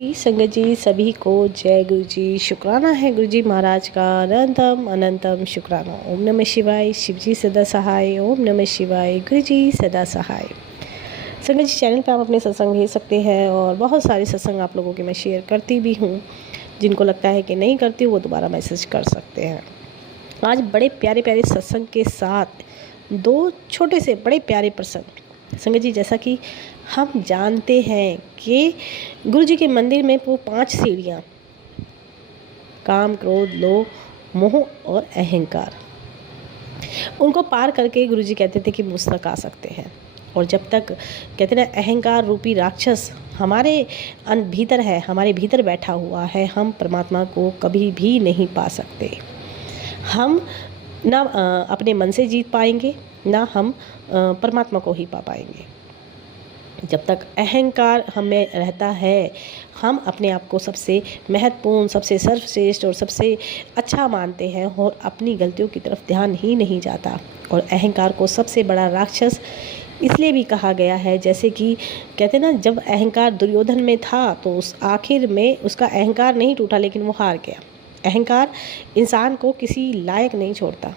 जी, संगत जी सभी को जय गुरु जी। शुक्राना है गुरु जी महाराज का अनंतम अनंतम शुक्राना। ओम नमः शिवाय। शिव जी सदा सहाय। ओम नमः शिवाय। गुरु जी सदा सहाय। संगत जी चैनल पे आप अपने सत्संग भेज सकते हैं और बहुत सारे सत्संग आप लोगों के मैं शेयर करती भी हूँ। जिनको लगता है कि नहीं करती वो दोबारा मैसेज कर सकते हैं। आज बड़े प्यारे प्यारे सत्संग के साथ दो छोटे से बड़े प्यारे प्रसंग। संगत जी जैसा कि हम जानते हैं कि गुरु जी के मंदिर में वो 5 सीढ़ियाँ, काम, क्रोध, लोभ, मोह और अहंकार, उनको पार करके गुरु जी कहते थे कि मुझ तक आ सकते हैं। और जब तक कहते ना अहंकार रूपी राक्षस हमारे भीतर है, हमारे भीतर बैठा हुआ है, हम परमात्मा को कभी भी नहीं पा सकते। हम ना अपने मन से जीत पाएंगे, ना हम परमात्मा को ही पा पाएंगे। जब तक अहंकार हमें रहता है, हम अपने आप को सबसे महत्वपूर्ण, सबसे सर्वश्रेष्ठ और सबसे अच्छा मानते हैं और अपनी गलतियों की तरफ ध्यान ही नहीं जाता। और अहंकार को सबसे बड़ा राक्षस इसलिए भी कहा गया है, जैसे कि कहते ना जब अहंकार दुर्योधन में था तो उस आखिर में उसका अहंकार नहीं टूटा लेकिन वो हार गया। अहंकार इंसान को किसी लायक नहीं छोड़ता।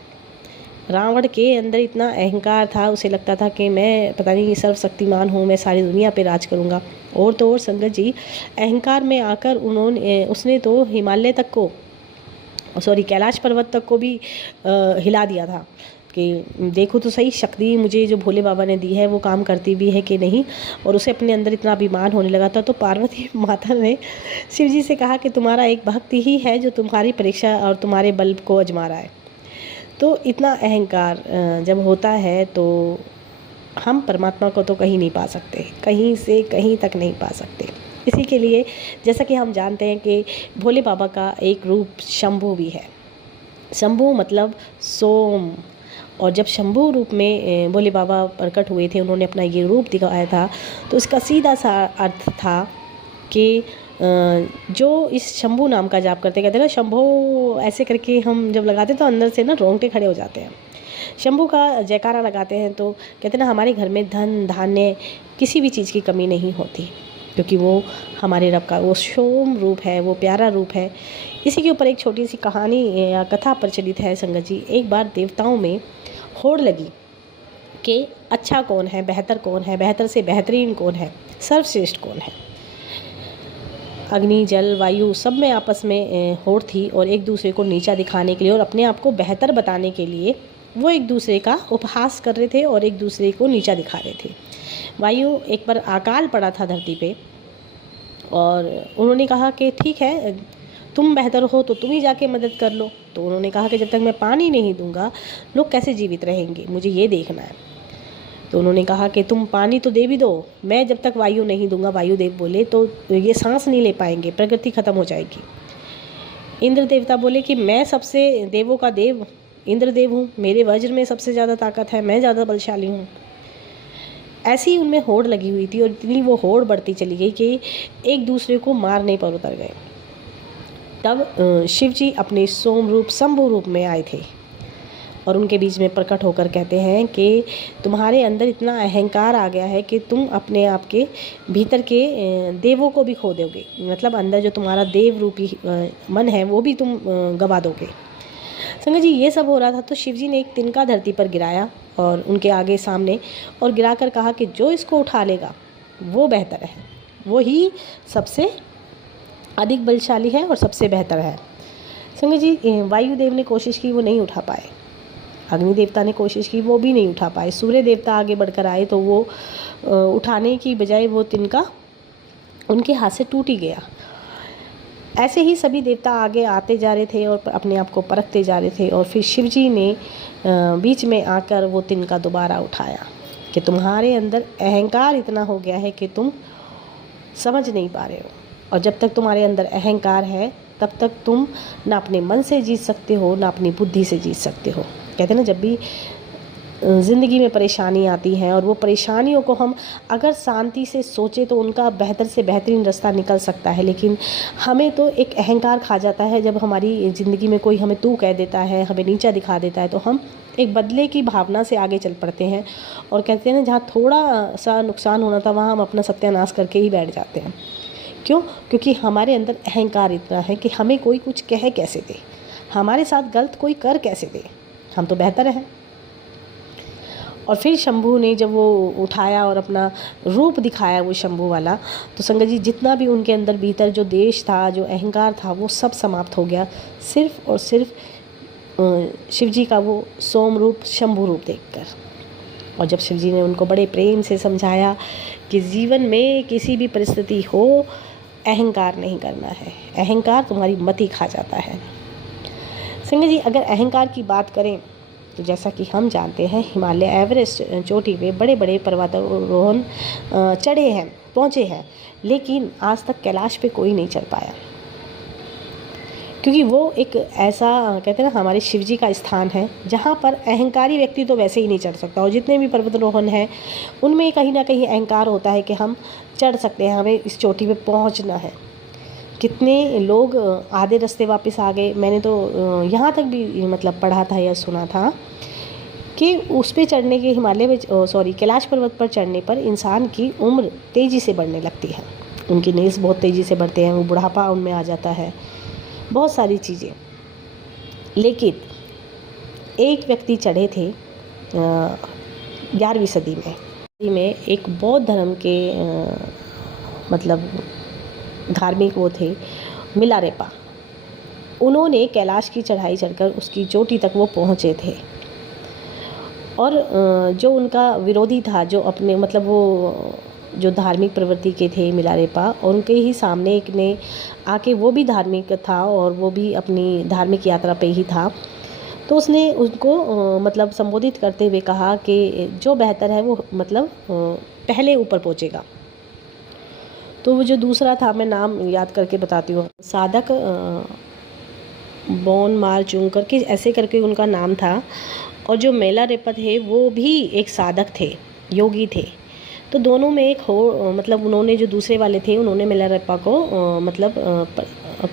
रावण के अंदर इतना अहंकार था, उसे लगता था कि मैं पता नहीं सर्वशक्तिमान हूँ, मैं सारी दुनिया पे राज करूँगा। और तो और संगत जी अहंकार में आकर उसने तो हिमालय तक को कैलाश पर्वत तक को भी हिला दिया था कि देखो तो सही शक्ति मुझे जो भोले बाबा ने दी है वो काम करती भी है कि नहीं। और उसे अपने अंदर इतना अभिमान होने लगा था। तो पार्वती माता ने शिव जी से कहा कि तुम्हारा एक भक्त ही है जो तुम्हारी परीक्षा और तुम्हारे बल को आजमा रहा है। तो इतना अहंकार जब होता है तो हम परमात्मा को तो कहीं नहीं पा सकते, कहीं से कहीं तक नहीं पा सकते। इसी के लिए जैसा कि हम जानते हैं कि भोले बाबा का एक रूप शंभु भी है। शंभु मतलब सोम। और जब शंभु रूप में भोले बाबा प्रकट हुए थे, उन्होंने अपना ये रूप दिखाया था, तो इसका सीधा सा अर्थ था कि जो इस शंभु नाम का जाप करते, कहते हैं ना शंभो ऐसे करके हम जब लगाते हैं तो अंदर से ना रोंगटे खड़े हो जाते हैं। शंभु का जयकारा लगाते हैं तो कहते हैं ना हमारे घर में धन धान्य किसी भी चीज़ की कमी नहीं होती, क्योंकि वो हमारे रब का वो सोम रूप है, वो प्यारा रूप है। इसी के ऊपर एक छोटी सी कहानी या कथा प्रचलित है संगत जी। एक बार देवताओं में होड़ लगी कि अच्छा कौन है, बेहतर कौन है, बेहतर से बेहतरीन कौन है, सर्वश्रेष्ठ कौन है। अग्नि, जल, वायु सब में आपस में होड़ थी और एक दूसरे को नीचा दिखाने के लिए और अपने आप को बेहतर बताने के लिए वो एक दूसरे का उपहास कर रहे थे और एक दूसरे को नीचा दिखा रहे थे। वायु एक बार अकाल पड़ा था धरती पे और उन्होंने कहा कि ठीक है तुम बेहतर हो तो तुम ही जाके मदद कर लो। तो उन्होंने कहा कि जब तक मैं पानी नहीं दूंगा लोग कैसे जीवित रहेंगे, मुझे ये देखना है। तो उन्होंने कहा कि तुम पानी तो दे भी दो, मैं जब तक वायु नहीं दूंगा, वायुदेव बोले, तो ये सांस नहीं ले पाएंगे, प्रकृति खत्म हो जाएगी। इंद्र देवता बोले कि मैं सबसे देवों का देव इंद्रदेव हूँ, मेरे वज्र में सबसे ज़्यादा ताकत है, मैं ज़्यादा बलशाली हूँ। ऐसी उनमें होड़ लगी हुई थी और इतनी वो होड़ बढ़ती चली गई कि एक दूसरे को मारने पर उतर गए। तब शिव जी अपने सोम रूप शंभु रूप में आए थे और उनके बीच में प्रकट होकर कहते हैं कि तुम्हारे अंदर इतना अहंकार आ गया है कि तुम अपने आप के भीतर के देवों को भी खो दोगे। मतलब अंदर जो तुम्हारा देव रूपी मन है वो भी तुम गवा दोगे। संगत जी ये सब हो रहा था तो शिव जी ने एक तिनका धरती पर गिराया और उनके आगे सामने और गिराकर कहा कि जो इसको उठा लेगा वो बेहतर है, वो ही सबसे अधिक बलशाली है और सबसे बेहतर है। संगत जी वायुदेव ने कोशिश की, वो नहीं उठा पाए। अग्नि देवता ने कोशिश की, वो भी नहीं उठा पाए। सूर्य देवता आगे बढ़कर आए तो वो उठाने की बजाय वो तिनका उनके हाथ से टूट ही गया। ऐसे ही सभी देवता आगे आते जा रहे थे और अपने आप को परखते जा रहे थे और फिर शिव जी ने बीच में आकर वो तिनका दोबारा उठाया कि तुम्हारे अंदर अहंकार इतना हो गया है कि तुम समझ नहीं पा रहे हो। और जब तक तुम्हारे अंदर अहंकार है तब तक तुम ना अपने मन से जीत सकते हो, ना अपनी बुद्धि से जीत सकते हो। कहते हैं ना जब भी ज़िंदगी में परेशानी आती है और वो परेशानियों को हम अगर शांति से सोचें तो उनका बेहतर से बेहतरीन रास्ता निकल सकता है। लेकिन हमें तो एक अहंकार खा जाता है जब हमारी ज़िंदगी में कोई हमें तू कह देता है, हमें नीचा दिखा देता है, तो हम एक बदले की भावना से आगे चल पड़ते हैं और कहते हैं ना जहाँ थोड़ा सा नुकसान होना था वहाँ हम अपना सत्यानाश करके ही बैठ जाते हैं। क्यों? क्योंकि हमारे अंदर अहंकार इतना है कि हमें कोई कुछ कह कैसे दे, हमारे साथ गलत कोई कर कैसे दे, हम तो बेहतर हैं। और फिर शंभू ने जब वो उठाया और अपना रूप दिखाया वो शंभू वाला, तो संगत जी जितना भी उनके अंदर भीतर जो देश था, जो अहंकार था, वो सब समाप्त हो गया, सिर्फ और सिर्फ शिव जी का वो सोम रूप, शंभू रूप देखकर। और जब शिव जी ने उनको बड़े प्रेम से समझाया कि जीवन में किसी भी परिस्थिति हो, अहंकार नहीं करना है, अहंकार तुम्हारी मति खा जाता है। संगत जी अगर अहंकार की बात करें तो जैसा कि हम जानते हैं, हिमालय एवरेस्ट चोटी पे बड़े बड़े पर्वतारोहण चढ़े हैं, पहुँचे हैं, लेकिन आज तक कैलाश पे कोई नहीं चढ़ पाया, क्योंकि वो एक ऐसा कहते हैं ना, हमारे शिव जी का स्थान है जहाँ पर अहंकारी व्यक्ति तो वैसे ही नहीं चढ़ सकता। और जितने भी पर्वतारोहण हैं उनमें कहीं ना कहीं अहंकार होता है कि हम चढ़ सकते हैं, हमें इस चोटी पे पहुँचना है। कितने लोग आधे रास्ते वापस आ गए। मैंने तो यहाँ तक भी मतलब पढ़ा था या सुना था कि उस पे चढ़ने के, हिमालय में कैलाश पर्वत पर चढ़ने पर इंसान की उम्र तेज़ी से बढ़ने लगती है, उनकी नेस बहुत तेज़ी से बढ़ते हैं, वो बुढ़ापा उनमें आ जाता है, बहुत सारी चीज़ें। लेकिन एक व्यक्ति चढ़े थे 11वीं सदी में एक बौद्ध धर्म के मतलब धार्मिक वो थे, मिलारेपा। उन्होंने कैलाश की चढ़ाई चढ़कर उसकी चोटी तक वो पहुँचे थे। और जो उनका विरोधी था, जो अपने मतलब वो जो धार्मिक प्रवृत्ति के थे मिलारेपा, उनके ही सामने एक ने आके, वो भी धार्मिक था और वो भी अपनी धार्मिक यात्रा पे ही था, तो उसने उनको मतलब संबोधित करते हुए कहा कि जो बेहतर है वो मतलब पहले ऊपर पहुँचेगा। तो वो जो दूसरा था, मैं नाम याद करके बताती हूँ, साधक बोन मार चुंग करके ऐसे करके उनका नाम था। और जो मिलारेपा थे वो भी एक साधक थे, योगी थे। तो दोनों में एक हो मतलब उन्होंने, जो दूसरे वाले थे, उन्होंने मिलारेपा को मतलब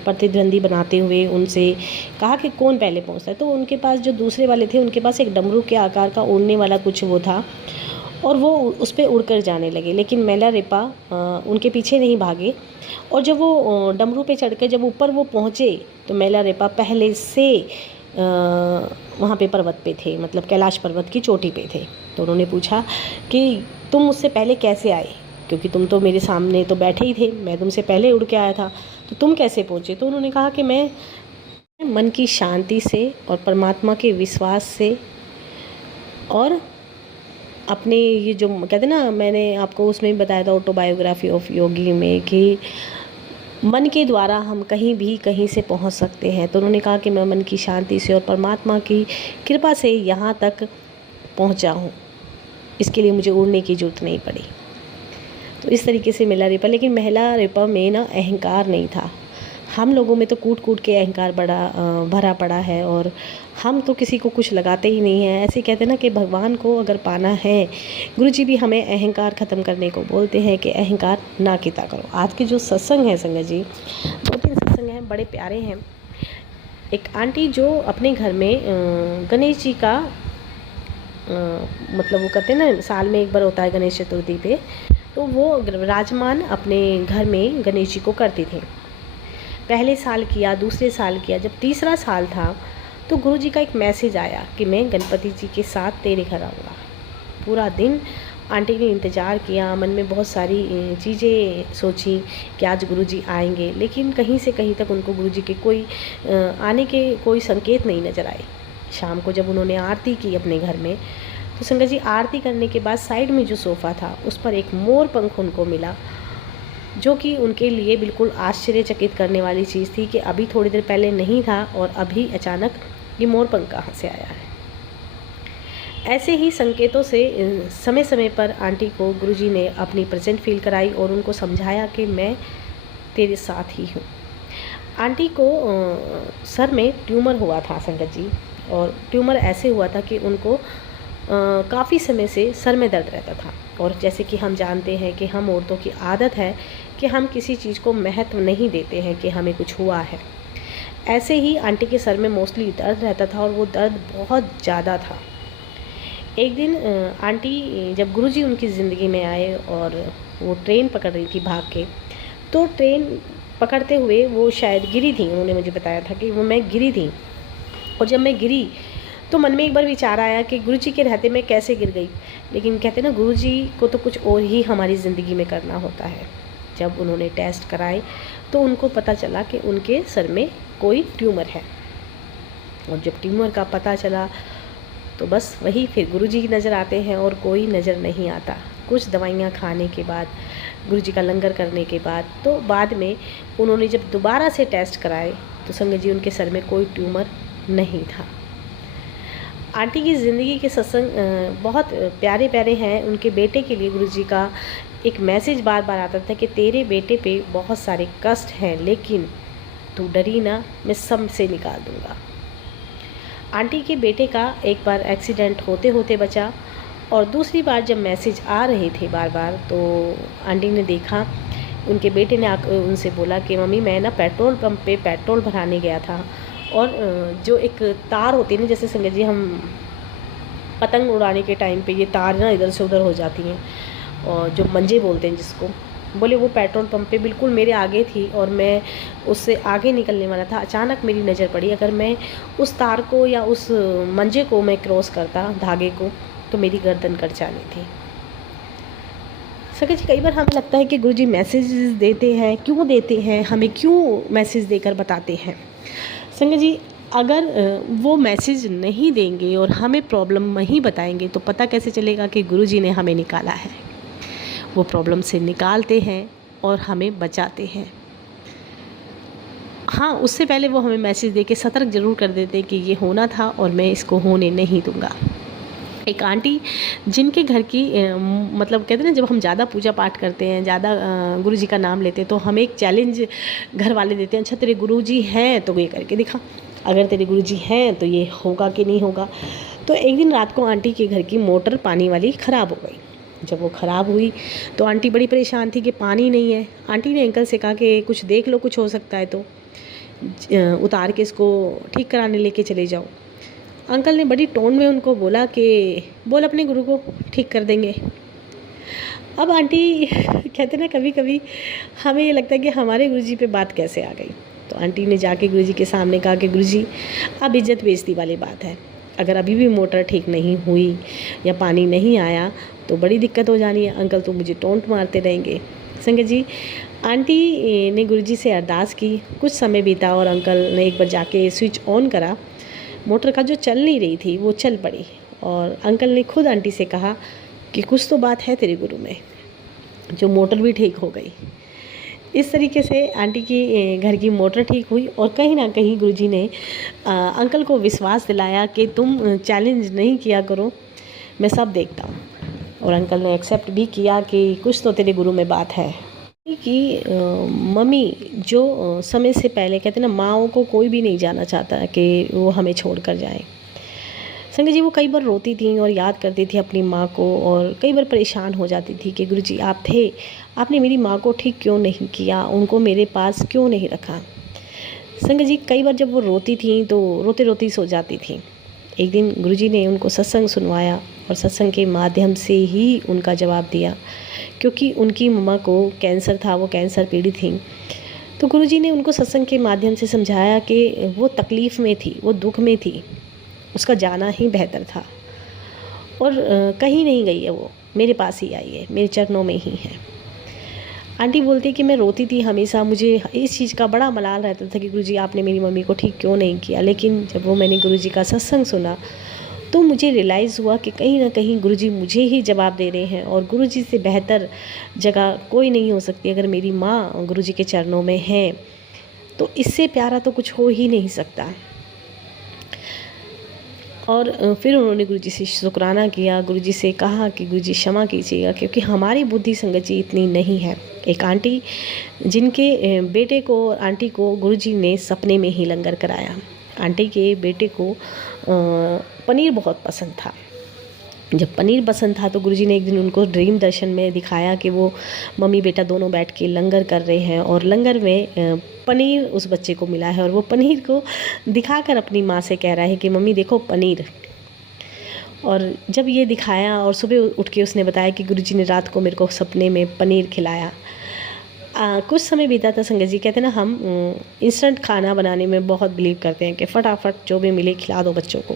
प्रतिद्वंदी बनाते हुए उनसे कहा कि कौन पहले पहुंचता है। तो उनके पास, जो दूसरे वाले थे, उनके पास एक डमरू के आकार का उड़ने वाला कुछ वो था और वो उस पर उड़कर जाने लगे। लेकिन मिलारेपा उनके पीछे नहीं भागे। और जब वो डमरू पे चढ़ कर जब ऊपर वो पहुँचे तो मिलारेपा पहले से वहाँ पे पर्वत पे थे, मतलब कैलाश पर्वत की चोटी पे थे। तो उन्होंने पूछा कि तुम मुझसे पहले कैसे आए, क्योंकि तुम तो मेरे सामने तो बैठे ही थे, मैं तुमसे पहले उड़ के आया था, तो तुम कैसे पहुँचे। तो उन्होंने कहा कि मैं मन की शांति से और परमात्मा के विश्वास से, और अपने ये जो कहते हैं ना, मैंने आपको उसमें भी बताया था ऑटोबायोग्राफी ऑफ योगी में, कि मन के द्वारा हम कहीं भी कहीं से पहुंच सकते हैं। तो उन्होंने कहा कि मैं मन की शांति से और परमात्मा की कृपा से यहाँ तक पहुँचा हूँ, इसके लिए मुझे उड़ने की ज़रूरत नहीं पड़ी। तो इस तरीके से मिलारेपा, लेकिन मिलारेपा में ना अहंकार नहीं था। हम लोगों में तो कूट कूट के अहंकार भरा पड़ा है, और हम तो किसी को कुछ लगाते ही नहीं हैं। ऐसे कहते हैं ना कि भगवान को अगर पाना है, गुरुजी भी हमें अहंकार ख़त्म करने को बोलते हैं कि अहंकार ना किया करो। आज के जो सत्संग हैं संगत जी, 2-3 सत्संग हैं, बड़े प्यारे हैं। एक आंटी जो अपने घर में गणेश जी का मतलब वो करते हैं ना, साल में एक बार होता है गणेश चतुर्थी पे, तो वो विराजमान अपने घर में गणेश जी को करती थी। पहले साल किया, दूसरे साल किया, जब तीसरा साल था तो गुरुजी का एक मैसेज आया कि मैं गणपति जी के साथ तेरे घर आऊँगा। पूरा दिन आंटी ने इंतज़ार किया, मन में बहुत सारी चीज़ें सोची कि आज गुरुजी आएंगे, लेकिन कहीं से कहीं तक उनको गुरुजी के कोई आने के कोई संकेत नहीं नज़र आए। शाम को जब उन्होंने आरती की अपने घर में, तो संगत जी आरती करने के बाद साइड में जो सोफ़ा था उस पर एक मोर पंख उनको मिला, जो कि उनके लिए बिल्कुल आश्चर्यचकित करने वाली चीज़ थी कि अभी थोड़ी देर पहले नहीं था और अभी अचानक ये मोर पंख कहाँ से आया है। ऐसे ही संकेतों से समय समय पर आंटी को गुरुजी ने अपनी प्रेजेंट फील कराई और उनको समझाया कि मैं तेरे साथ ही हूँ। आंटी को सर में ट्यूमर हुआ था संगत जी, और ट्यूमर ऐसे हुआ था कि उनको काफ़ी समय से सर में दर्द रहता था। और जैसे कि हम जानते हैं कि हम औरतों की आदत है कि हम किसी चीज़ को महत्व नहीं देते हैं कि हमें कुछ हुआ है। ऐसे ही आंटी के सर में मोस्टली दर्द रहता था और वो दर्द बहुत ज़्यादा था। एक दिन आंटी जब गुरुजी उनकी ज़िंदगी में आए और वो ट्रेन पकड़ रही थी भाग के, तो ट्रेन पकड़ते हुए वो शायद गिरी थी, उन्होंने मुझे बताया था कि वो मैं गिरी थी। और जब मैं गिरी तो मन में एक बार विचार आया कि गुरुजी के रहते मैं कैसे गिर गई। लेकिन कहते ना, गुरुजी को तो कुछ और ही हमारी ज़िंदगी में करना होता है। जब उन्होंने टेस्ट कराए तो उनको पता चला कि उनके सर में कोई ट्यूमर है। और जब ट्यूमर का पता चला तो बस वही फिर गुरुजी की नज़र आते हैं और कोई नज़र नहीं आता। कुछ दवाइयाँ खाने के बाद, गुरुजी का लंगर करने के बाद, तो बाद में उन्होंने जब दोबारा से टेस्ट कराए तो संगत जी उनके सर में कोई ट्यूमर नहीं था। आंटी की ज़िंदगी के सत्संग बहुत प्यारे प्यारे हैं। उनके बेटे के लिए गुरुजी का एक मैसेज बार बार आता था कि तेरे बेटे पे बहुत सारे कष्ट हैं, लेकिन तू डरी ना, मैं सब से निकाल दूँगा। आंटी के बेटे का एक बार एक्सीडेंट होते होते बचा, और दूसरी बार जब मैसेज आ रहे थे बार बार, तो आंटी ने देखा, उनके बेटे ने उनसे बोला कि मम्मी मैं ना पेट्रोल पंप पे पेट्रोल भराने गया था, और जो एक तार होती है ना, जैसे संगत जी हम पतंग उड़ाने के टाइम पे ये तार ना इधर से उधर हो जाती हैं, और जो मंजे बोलते हैं जिसको, बोले वो पेट्रोल पंप पे बिल्कुल मेरे आगे थी और मैं उससे आगे निकलने वाला था। अचानक मेरी नज़र पड़ी, अगर मैं उस तार को या उस मंजे को मैं क्रॉस करता, धागे को, तो मेरी गर्दन कट जानी थी। संगत जी कई बार हमें लगता है कि गुरुजी मैसेज देते हैं, क्यों देते हैं, हमें क्यों मैसेज देकर बताते हैं। संगत जी अगर वो मैसेज नहीं देंगे और हमें प्रॉब्लम नहीं बताएंगे तो पता कैसे चलेगा कि गुरुजी ने हमें निकाला है। वो प्रॉब्लम से निकालते हैं और हमें बचाते हैं। हाँ, उससे पहले वो हमें मैसेज दे के सतर्क ज़रूर कर देते हैं कि ये होना था और मैं इसको होने नहीं दूँगा। एक आंटी जिनके घर की मतलब कहते हैं ना, जब हम ज़्यादा पूजा पाठ करते हैं, ज़्यादा गुरुजी का नाम लेते हैं, तो हमें एक चैलेंज घर वाले देते हैं, अच्छा तेरे गुरुजी हैं तो ये करके दिखा, अगर तेरे गुरुजी हैं तो ये होगा कि नहीं होगा। तो एक दिन रात को आंटी के घर की मोटर पानी वाली ख़राब हो गई। जब वो ख़राब हुई तो आंटी बड़ी परेशान थी कि पानी नहीं है। आंटी ने अंकल से कहा कि कुछ देख लो, कुछ हो सकता है तो उतार के इसको ठीक कराने लेके चले जाओ। अंकल ने बड़ी टोन में उनको बोला कि बोल अपने गुरु को, ठीक कर देंगे। अब आंटी कहते ना, कभी कभी हमें ये लगता है कि हमारे गुरुजी पे बात कैसे आ गई। तो आंटी ने जाके गुरुजी के सामने कहा कि गुरुजी अब इज्जत बेइज्जती वाली बात है, अगर अभी भी मोटर ठीक नहीं हुई या पानी नहीं आया तो बड़ी दिक्कत हो जानी है, अंकल तो मुझे टोंट मारते रहेंगे। संगत जी आंटी ने गुरुजी से अरदास की, कुछ समय बीता और अंकल ने एक बार जाके स्विच ऑन करा, मोटर का जो चल नहीं रही थी वो चल पड़ी, और अंकल ने खुद आंटी से कहा कि कुछ तो बात है तेरे गुरु में, जो मोटर भी ठीक हो गई। इस तरीके से आंटी की घर की मोटर ठीक हुई, और कहीं ना कहीं गुरुजी ने अंकल को विश्वास दिलाया कि तुम चैलेंज नहीं किया करो, मैं सब देखता हूँ। और अंकल ने एक्सेप्ट भी किया कि कुछ तो तेरे गुरु में बात है। कि मम्मी जो समय से पहले, कहते ना, माँओं को कोई भी नहीं जाना चाहता कि वो हमें छोड़ कर जाए। संगत जी वो कई बार रोती थी और याद करती थी अपनी माँ को, और कई बार परेशान हो जाती थी कि गुरुजी आप थे, आपने मेरी माँ को ठीक क्यों नहीं किया, उनको मेरे पास क्यों नहीं रखा। संगत जी कई बार जब वो रोती थी तो रोते रोती सो जाती थी। एक दिन गुरुजी ने उनको सत्संग सुनवाया और सत्संग के माध्यम से ही उनका जवाब दिया, क्योंकि उनकी मम्मा को कैंसर था, वो कैंसर पीड़ित थी। तो गुरुजी ने उनको सत्संग के माध्यम से समझाया कि वो तकलीफ़ में थी, वो दुख में थी, उसका जाना ही बेहतर था, और कहीं नहीं गई है, वो मेरे पास ही आई है, मेरे चरणों में ही है। आंटी बोलती कि मैं रोती थी हमेशा, मुझे इस चीज़ का बड़ा मलाल रहता था कि गुरुजी आपने मेरी मम्मी को ठीक क्यों नहीं किया। लेकिन जब वो मैंने गुरुजी का सत्संग सुना तो मुझे रियलाइज़ हुआ कि कहीं ना कहीं गुरुजी मुझे ही जवाब दे रहे हैं, और गुरुजी से बेहतर जगह कोई नहीं हो सकती। अगर मेरी माँ गुरुजी के चरणों में है तो इससे प्यारा तो कुछ हो ही नहीं सकता। और फिर उन्होंने गुरुजी से शुक्राना किया, गुरुजी से कहा कि गुरुजी क्षमा कीजिएगा, क्योंकि हमारी बुद्धि संगत जी इतनी नहीं है। एक आंटी जिनके बेटे को, आंटी को गुरुजी ने सपने में ही लंगर कराया। आंटी के बेटे को पनीर बहुत पसंद था। जब पनीर पसंद था तो गुरुजी ने एक दिन उनको ड्रीम दर्शन में दिखाया कि वो मम्मी बेटा दोनों बैठ के लंगर कर रहे हैं, और लंगर में पनीर उस बच्चे को मिला है, और वो पनीर को दिखाकर अपनी माँ से कह रहा है कि मम्मी देखो पनीर। और जब ये दिखाया और सुबह उठ के उसने बताया कि गुरुजी ने रात को मेरे को सपने में पनीर खिलाया। कुछ समय बीता था संगत जी, कहते ना हम इंस्टेंट खाना बनाने में बहुत बिलीव करते हैं कि फटाफट जो भी मिले खिला दो बच्चों को।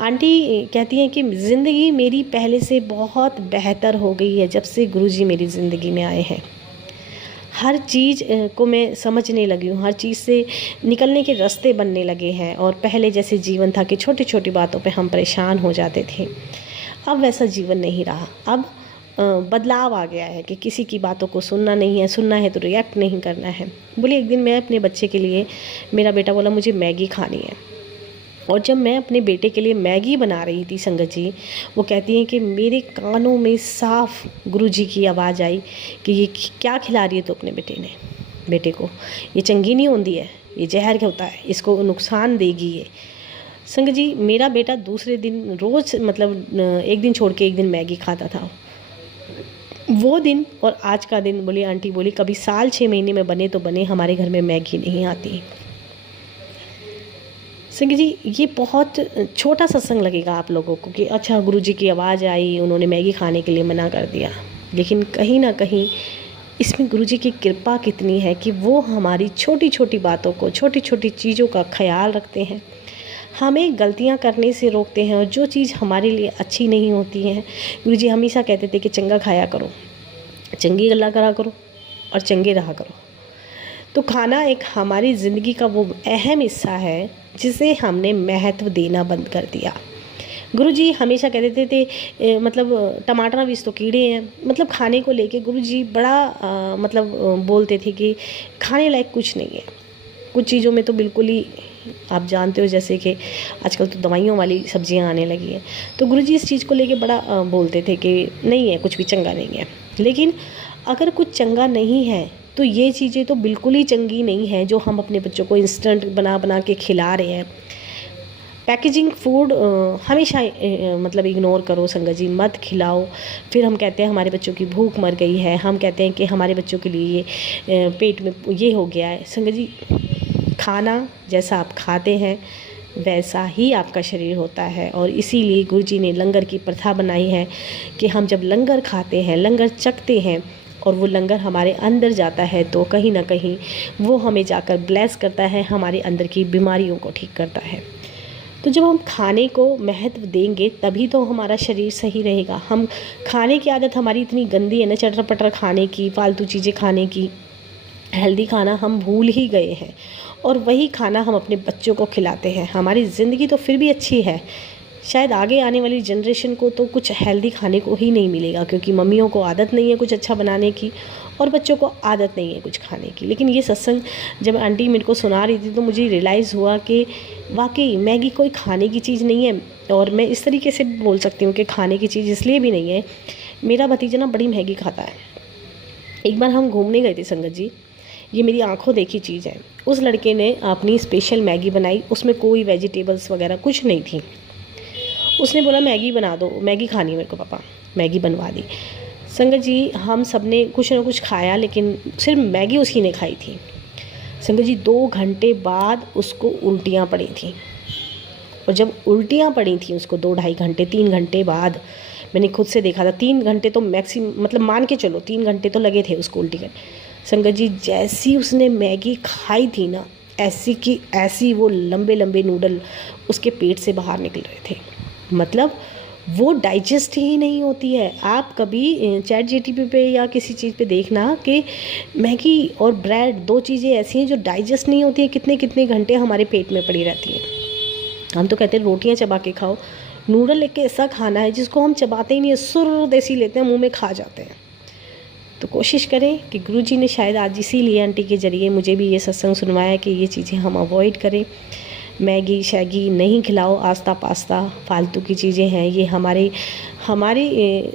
आंटी कहती हैं कि ज़िंदगी मेरी पहले से बहुत बेहतर हो गई है जब से गुरुजी मेरी ज़िंदगी में आए हैं। हर चीज़ को मैं समझने लगी हूँ, हर चीज़ से निकलने के रास्ते बनने लगे हैं। और पहले जैसे जीवन था कि छोटी छोटी बातों पे हम परेशान हो जाते थे, अब वैसा जीवन नहीं रहा। अब बदलाव आ गया है कि किसी की बातों को सुनना नहीं है, सुनना है तो रिएक्ट नहीं करना है। बोले एक दिन मैं अपने बच्चे के लिए, मेरा बेटा बोला मुझे मैगी खानी है, और जब मैं अपने बेटे के लिए मैगी बना रही थी संगत जी, वो कहती हैं कि मेरे कानों में साफ गुरुजी की आवाज़ आई कि ये क्या खिला रही है तो अपने बेटे को, ये चंगी नहीं होती है, ये जहर होता है, इसको नुकसान देगी ये। संगत जी मेरा बेटा दूसरे दिन रोज़ मतलब एक दिन छोड़ के एक दिन मैगी खाता था। वो दिन और आज का दिन, बोली आंटी बोली कभी साल 6 महीने में बने तो बने, हमारे घर में मैगी नहीं आती। संगत जी ये बहुत छोटा सत्संग लगेगा आप लोगों को कि अच्छा गुरुजी की आवाज़ आई, उन्होंने मैगी खाने के लिए मना कर दिया, लेकिन कहीं ना कहीं इसमें गुरुजी की कृपा कितनी है कि वो हमारी छोटी छोटी बातों को, छोटी छोटी चीज़ों का ख्याल रखते हैं, हमें गलतियां करने से रोकते हैं। और जो चीज़ हमारे लिए अच्छी नहीं होती है, गुरुजी हमेशा कहते थे कि चंगा खाया करो, चंगी गल्ला करा करो और चंगे रहा करो। तो खाना एक हमारी ज़िंदगी का वो अहम हिस्सा है जिसे हमने महत्व देना बंद कर दिया। गुरुजी हमेशा कहते थे मतलब टमाटर बीज तो कीड़े हैं, मतलब खाने को लेके गुरुजी बड़ा मतलब बोलते थे कि खाने लायक कुछ नहीं है। कुछ चीज़ों में तो बिल्कुल ही आप जानते हो, जैसे कि आजकल तो दवाइयों वाली सब्जियां आने लगी हैं, तो गुरुजी इस चीज़ को लेके बड़ा बोलते थे कि नहीं है, कुछ भी चंगा नहीं है। लेकिन अगर कुछ चंगा नहीं है तो ये चीज़ें तो बिल्कुल ही चंगी नहीं है जो हम अपने बच्चों को इंस्टेंट बना बना के खिला रहे हैं। पैकेजिंग फूड हमेशा मतलब इग्नोर करो संगत जी, मत खिलाओ। फिर हम कहते हैं हमारे बच्चों की भूख मर गई है, हम कहते हैं कि हमारे बच्चों के लिए ये पेट में ये हो गया है। संगत जी खाना जैसा आप खाते हैं वैसा ही आपका शरीर होता है, और इसीलिए गुरुजी ने लंगर की प्रथा बनाई है कि हम जब लंगर खाते हैं, लंगर चखते हैं और वो लंगर हमारे अंदर जाता है तो कहीं ना कहीं वो हमें जाकर ब्लेस करता है, हमारे अंदर की बीमारियों को ठीक करता है। तो जब हम खाने को महत्व देंगे तभी तो हमारा शरीर सही रहेगा। हम खाने की आदत हमारी इतनी गंदी है ना, चटर पटर खाने की, फालतू चीज़ें खाने की, हेल्दी खाना हम भूल ही गए हैं, और वही खाना हम अपने बच्चों को खिलाते हैं। हमारी ज़िंदगी तो फिर भी अच्छी है, शायद आगे आने वाली जनरेशन को तो कुछ हेल्दी खाने को ही नहीं मिलेगा, क्योंकि मम्मियों को आदत नहीं है कुछ अच्छा बनाने की और बच्चों को आदत नहीं है कुछ खाने की। लेकिन ये सत्संग जब आंटी मेरे को सुना रही थी तो मुझे रियलाइज़ हुआ कि वाकई मैगी कोई खाने की चीज़ नहीं है। और मैं इस तरीके से बोल सकती हूँ कि खाने की चीज़ इसलिए भी नहीं है, मेरा भतीजा ना बड़ी मैगी खाता है। एक बार हम घूमने गए थे संगत जी, ये मेरी आंखों देखी चीज़ है। उस लड़के ने अपनी स्पेशल मैगी बनाई, उसमें कोई वेजिटेबल्स वगैरह कुछ नहीं थी। उसने बोला मैगी बना दो, मैगी खानी है मेरे को पापा, मैगी बनवा दी। संगत जी हम सब ने कुछ ना कुछ खाया, लेकिन सिर्फ मैगी उसकी ने खाई थी। संगत जी 2 घंटे बाद उसको उल्टियाँ पड़ी थी, और जब उल्टियाँ पड़ी थी उसको 2-2.5 घंटे 3 घंटे बाद, मैंने खुद से देखा था 3 घंटे तो मैक्सिमम, मतलब मान के चलो 3 घंटे तो लगे थे उसको उल्टी करने। संगत जी जैसी उसने मैगी खाई थी ना, ऐसी की ऐसी वो लंबे लंबे नूडल उसके पेट से बाहर निकल रहे थे। मतलब वो डाइजेस्ट ही नहीं होती है। आप कभी चैट जीटीपी पे या किसी चीज़ पे देखना कि मैगी और ब्रेड 2 चीज़ें ऐसी हैं जो डाइजेस्ट नहीं होती है, कितने कितने घंटे हमारे पेट में पड़ी रहती हैं। हम तो कहते हैं रोटियां चबा के खाओ, नूडल एक ऐसा खाना है जिसको हम चबाते ही नहीं है, सुर देसी लेते हैं, मुंह में खा जाते हैं। तो कोशिश करें कि गुरुजी ने शायद आज इसीलिए आंटी के ज़रिए मुझे भी ये सत्संग सुनवाया कि ये चीज़ें हम अवॉइड करें। मैगी शैगी नहीं खिलाओ, आस्ता पास्ता फालतू की चीज़ें हैं, ये हमारे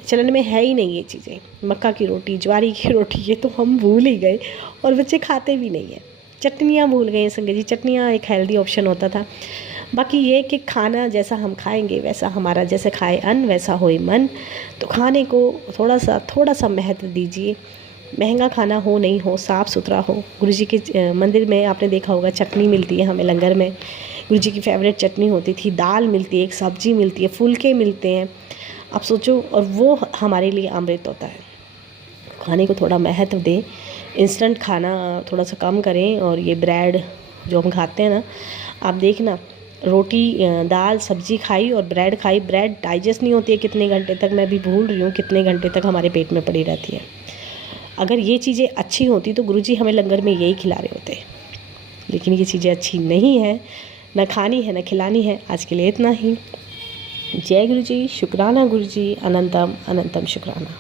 चलन में है ही नहीं ये चीज़ें। मक्का की रोटी, ज्वारी की रोटी, ये तो हम भूल ही गए और बच्चे खाते भी नहीं हैं। चटनियाँ भूल गए हैं संगत जी, चटनियाँ एक हेल्दी ऑप्शन होता था। बाकी ये कि खाना जैसा हम खाएंगे वैसा हमारा, जैसे खाए अन्न वैसा होए मन। तो खाने को थोड़ा सा महत्व दीजिए। महंगा खाना हो नहीं हो, साफ़ सुथरा हो। गुरुजी के मंदिर में आपने देखा होगा चटनी मिलती है हमें लंगर में, गुरुजी की फेवरेट चटनी होती थी, दाल मिलती है, एक सब्जी मिलती है, फुलके मिलते हैं। आप सोचो, और वो हमारे लिए अमृत होता है। खाने को थोड़ा महत्व दें, इंस्टेंट खाना थोड़ा सा कम करें। और ये ब्रेड जो हम खाते हैं ना, आप देखना, रोटी दाल सब्जी खाई और ब्रेड खाई, ब्रेड डाइजेस्ट नहीं होती है कितने घंटे तक, मैं भी भूल रही हूँ कितने घंटे तक हमारे पेट में पड़ी रहती है। अगर ये चीज़ें अच्छी होती तो गुरुजी हमें लंगर में यही खिला रहे होते, लेकिन ये चीज़ें अच्छी नहीं है, न खानी है न खिलानी है। आज के लिए इतना ही। जय गुरुजी, शुक्राना गुरुजी, अनंतम अनंतम शुक्राना।